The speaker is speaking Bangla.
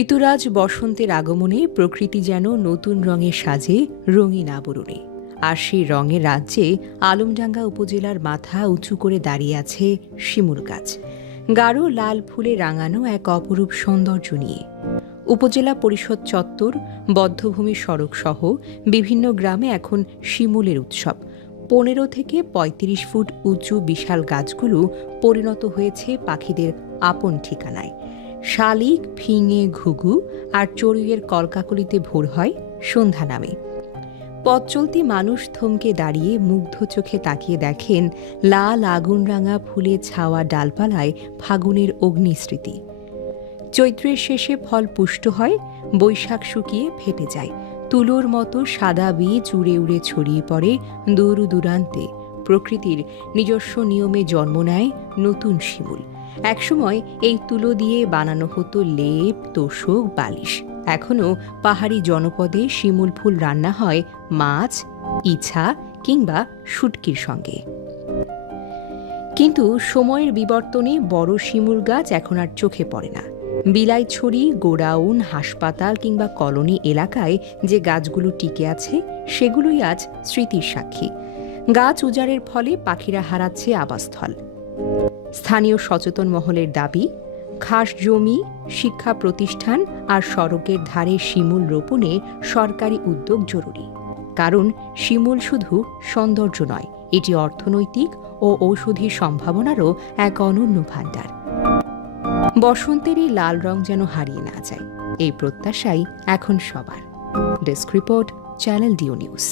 ঋতুরাজ বসন্তের আগমনে প্রকৃতি যেন নতুন রঙে সাজে রঙিন আবরণে। আর সেই রঙের রাজ্যে আলমডাঙ্গা উপজেলার মাথা উঁচু করে দাঁড়িয়ে আছে শিমুল গাছ, গাঢ় লাল ফুলে রাঙানো এক অপরূপ সৌন্দর্য নিয়ে। উপজেলা পরিষদ চত্বর, বধ্যভূমি সড়ক সহ বিভিন্ন গ্রামে এখন শিমুলের উৎসব। 15 থেকে 35 ফুট উঁচু বিশাল গাছগুলো পরিণত হয়েছে পাখিদের আপন ঠিকানায়। শালিক, ফিঙে, ঘুঘু আর চড়ুইয়ের কলকাকলিতে ভোর হয় সন্ধ্যা নামে। পথ চলতি মানুষ থমকে দাঁড়িয়ে মুগ্ধ চোখে তাকিয়ে দেখেন লাল আগুনরাঙা ফুলে ছাওয়া ডালপালায় ফাগুনের অগ্নিস্মৃতি। চৈত্রের শেষে ফল পুষ্ট হয়, বৈশাখ শুকিয়ে ফেটে যায়। তুলোর মতো সাদা বীজ উড়ে উড়ে ছড়িয়ে পড়ে দূর দূরান্তে। প্রকৃতির নিজস্ব নিয়মে জন্ম নেয় নতুন শিমুল। একসময় এই তুলো দিয়ে বানানো হতো লেপ, তোশক, বালিশ। এখনও পাহাড়ি জনপদে শিমুল ফুল রান্না হয় মাছ, ইছা কিংবা শুটকির সঙ্গে। কিন্তু সময়ের বিবর্তনে বড় শিমুল গাছ এখন আর চোখে পড়ে না। বিলাইছড়ি, গোডাউন, হাসপাতাল কিংবা কলোনি এলাকায় যে গাছগুলো টিকে আছে সেগুলোই আজ স্মৃতির সাক্ষী। গাছ উজাড়ের ফলে পাখিরা হারাচ্ছে আবাসস্থল। স্থানীয় সচেতন মহলের দাবি, খাস জমি, শিক্ষা প্রতিষ্ঠান আর সড়কের ধারে শিমুল রোপণে সরকারি উদ্যোগ জরুরি। কারণ শিমুল শুধু সৌন্দর্য নয়, এটি অর্থনৈতিক ও ঔষধি সম্ভাবনারও এক অনন্য ভাণ্ডার। বসন্তের এই লাল রং যেন হারিয়ে না যায়, এই প্রত্যাশাই এখন সবার। ডেস্ক রিপোর্ট, চ্যানেল ডিও নিউজ।